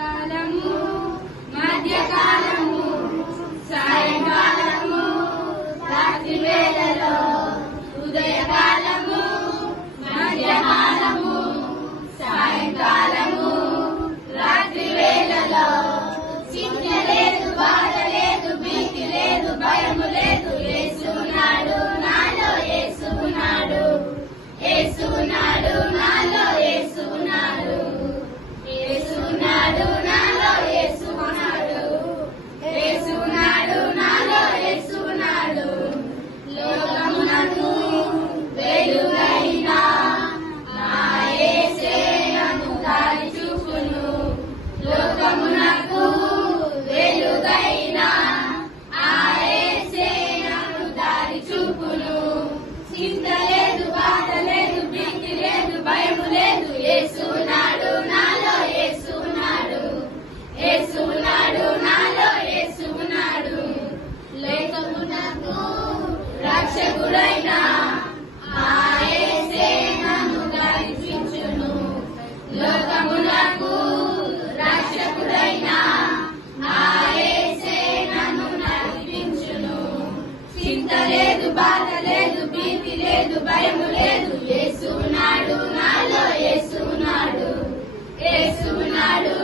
కాలము మధ్యకాలము సాయంకాలము రాత్రి వేళలో ఉదయకాలము మధ్యకాలము సాయంకాలము రాత్రి వేళలో చింత లేదు, బాధ లేదు, భీతి లేదు, భయము లేదు. యేసున్నాడు నాలో, యేసున్నాడు, యేసున్నాడు నాలో, యేసున్నాడు, యేసున్నాడు నాలో, యేసున్నాడు, యేసున్నాడు నాలో, యేసున్నాడు. లోకమునకు వెలుగైన నా యేసే నన్ను దారి చూపును. లోకమునకు వెలుగైన ఆ యేసే నన్ను దారి చూపును. చింత లేదు, బాధ లేదు, భీతి లేదు, భయము లేదు. యేసున్నాడు నాలో, యేసున్నాడు, యేసున్నాడు నాలో, యేసున్నాడు. లోకమునకు రక్షకుడైన ఆ యేసే నన్ను దారి చూచును. లోకమునకు రక్షకుడైన ఆ యేసే నన్ను నడిపించును. చింత లేదు, బాధ లేదు, భీతి లేదు, భయము లేదు. యేసున్నాడు నాలో, యేసున్నాడు, యేసున్నాడు